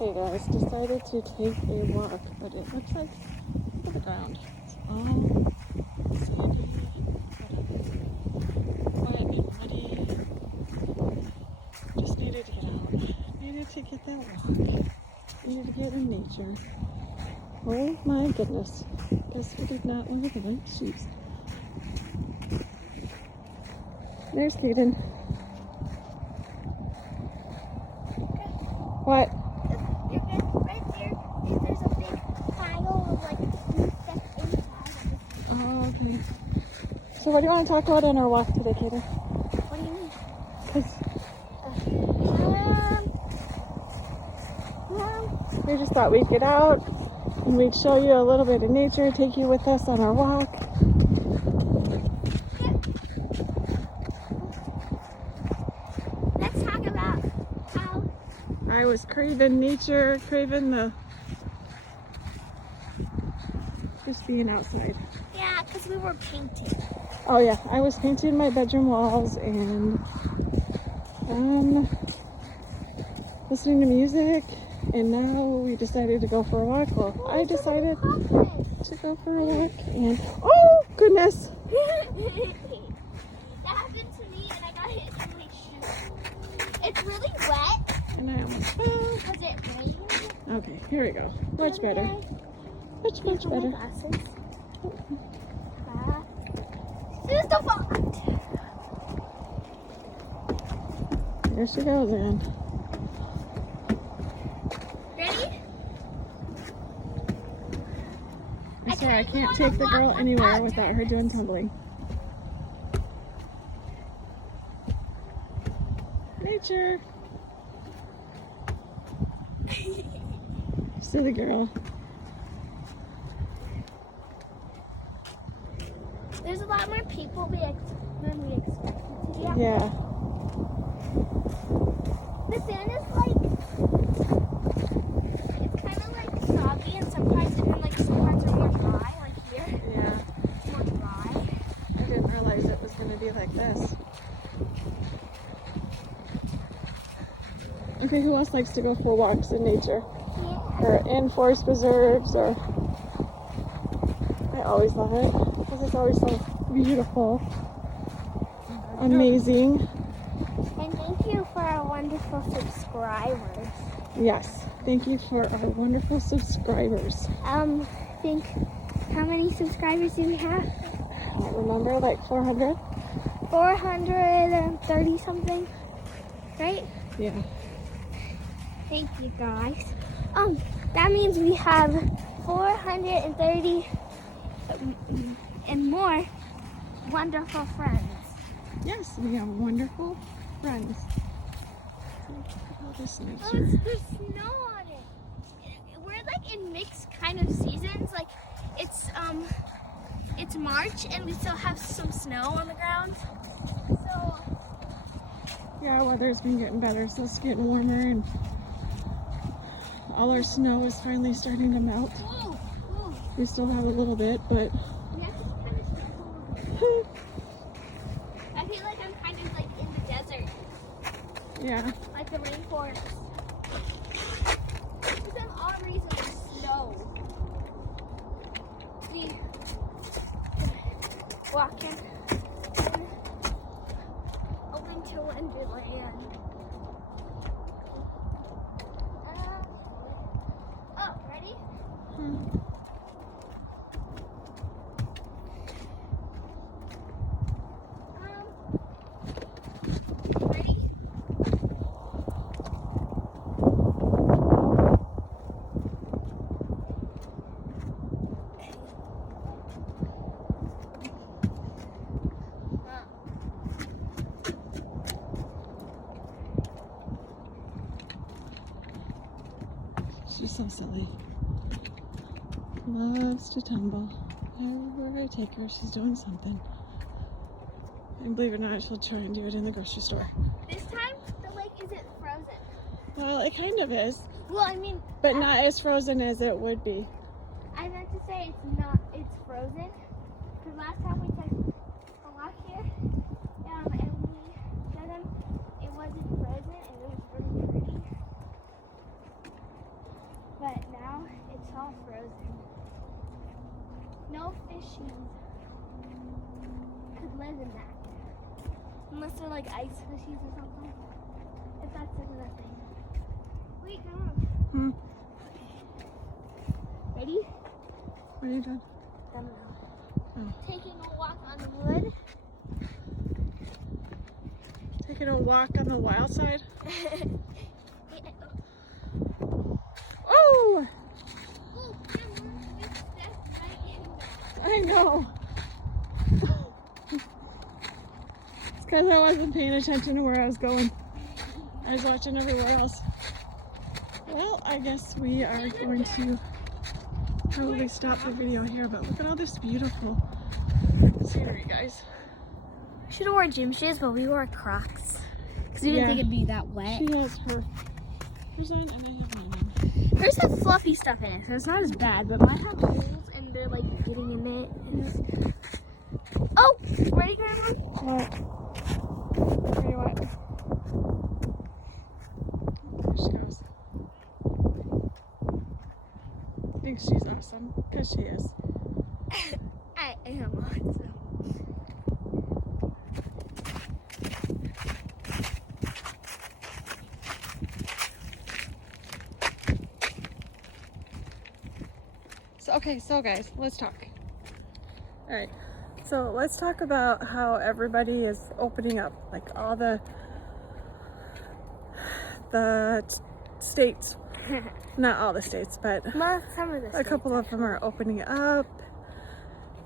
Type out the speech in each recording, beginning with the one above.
Okay guys, decided to take a walk, but it looks like, look at the ground. It's all sandy, wet and muddy. Just needed to get out. Needed to get that walk. Needed to get in nature. Oh my goodness. Guess we did not wear the right shoes. There's Kaden. What? You're good. Right there, there's a big pile of like stuff inside. Oh, okay. So what do you want to talk about on our walk today, Kaden? What do you mean? 'Cause we just thought we'd get out and we'd show you a little bit of nature, take you with us on our walk. Let's talk about how I was craving nature, craving just being outside. yeah, because we were painting. Oh yeah, I was painting my bedroom walls and listening to music, and now we decided to go for a walk. Well, I decided to go for a walk, and oh goodness! That happened to me, and I got hit in my shoe. It's really wet And I almost fell. because it rained. Okay, here we go. Much better. Much better. Glasses. Here's the font. There she goes, Ann. Ready? I swear I can't take the girl anywhere without her doing tumbling. Nature. Silly girl. There's a lot more people than we expected to be. Yeah. The sand is like, it's kind of like soggy and sometimes it's sometimes it's more dry, like here. Yeah. It's more dry. I didn't realize it was going to be like this. Okay, who else likes to go for walks in nature? Yeah. Or in forest preserves, or... I always love it, because it's always so beautiful. Amazing. And thank you for our wonderful subscribers. Yes, thank you for our wonderful subscribers. Think, how many subscribers do we have? I don't remember, like 400? 430 something, right? Yeah. Thank you guys. That means we have 430 and more wonderful friends. Yes, we have wonderful friends. This Oh, nature. there's snow on it. We're like in mixed kind of seasons. Like it's March and we still have some snow on the ground. So Yeah, weather's been getting better, so it's getting warmer, and all our snow is finally starting to melt. ooh. We still have a little bit, but Yeah, it's kind of snow. I feel like I'm kind of like in the desert, yeah. like the rainforest. Within all reasons, snow. We walking in a winter wonderland. Oh, ready? Ready? She's so silly. Loves to tumble. Everywhere I take her, she's doing something. And believe it or not, she'll try and do it in the grocery store. This time, the lake isn't frozen. Well, it kind of is, Well, I mean, but not as frozen as it would be. I meant to say it's frozen. Because last time we took a walk here, and we showed them it wasn't frozen and it was really pretty. It's all frozen. No fishies could live in that. Unless they're like ice fishies or something. If that's another thing. Wait, no. Ready? What are you doing? I don't know. Oh. Taking a walk on the wood. Taking a walk on the wild side. Oh! I know. It's because I wasn't paying attention to where I was going. I was watching everywhere else. Well, I guess we are going to probably stop the video here, but look at all this beautiful scenery, guys. Should have worn gym shoes, but we wore Crocs. Because we didn't think it'd be that wet. She has hers on and I have mine on. There's some fluffy stuff in it, so it's not as bad, but mine have holes and they're like getting in it. And oh! Ready, Grandma? What? Ready what? There she goes. I think she's awesome, because she is. I am awesome. So guys, let's talk. All right, so let's talk about how everybody is opening up, like all the states, not all the states, but Some of the a couple of them are opening up,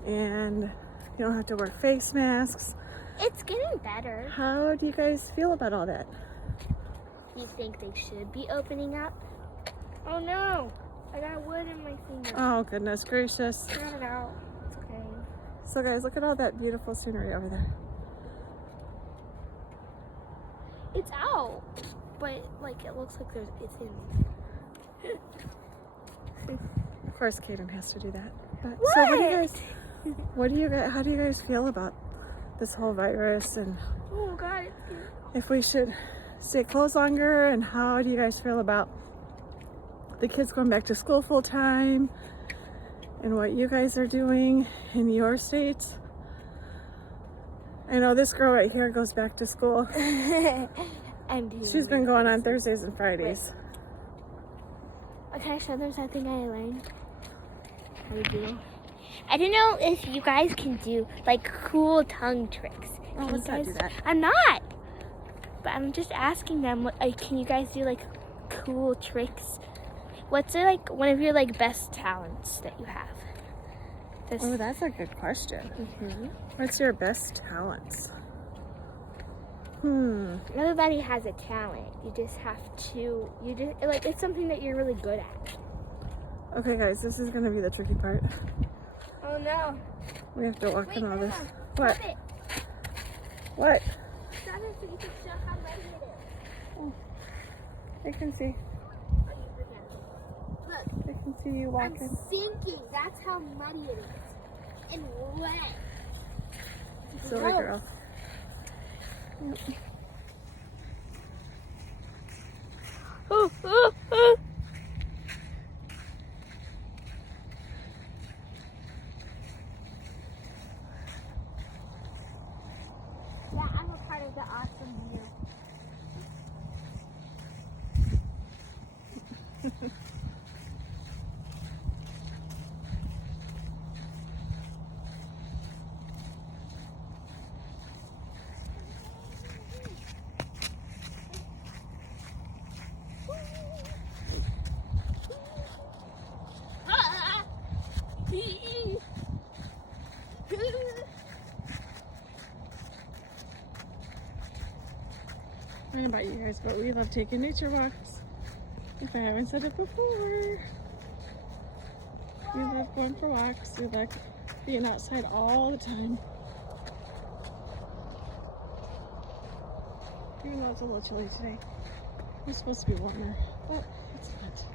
and you don't have to wear face masks. It's getting better. How do you guys feel about all that? You think they should be opening up? Oh no! I got wood in my finger. Oh goodness gracious. Got it out. It's okay. So guys, look at all that beautiful scenery over there. It's out, but like it looks like it's in. Of course, Kaden has to do that. But What? so how do you guys feel about this whole virus, and Oh God! if we should stay closed longer, and how do you guys feel about the kids going back to school full time, and what you guys are doing in your states? I know this girl right here goes back to school. She's been going on Thursdays and Fridays. Okay, I show them something I learned how to do. I don't know if you guys can do like cool tongue tricks. Oh, Can let's you not guys? do that. I'm not. But I'm just asking them. Can you guys do like cool tricks? What's like one of your like best talents that you have? Oh, that's a good question. Mm-hmm. What's your best talents? Everybody has a talent. You just have to. It's something that you're really good at. Okay, guys, this is gonna be the tricky part. Oh no! We have to walk Wait, in all this. Grandma, What? stop it. What? Stop it so you can show how muddy it is. I can see. Oh, you forget it. Look. I can see you I'm walking. sinking. That's how muddy it is. And wet. Silly Gross. girl. Yep. Oh, oh, oh. Yeah, I'm a part of the awesome view. I don't know about you guys, but we love taking nature walks. If I haven't said it before, we love going for walks. We like being outside all the time. Even though it's a little chilly today. It's supposed to be warmer, but it's not.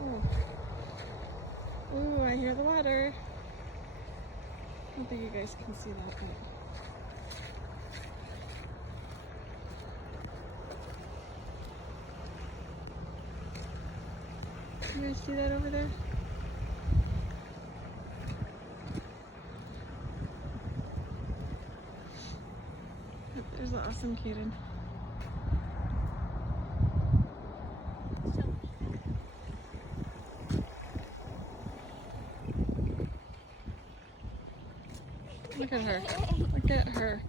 Oh. Ooh, I hear the water. I don't think you guys can see that, but You guys see that over there? There's the awesome Kaden. Look at her. Look at her.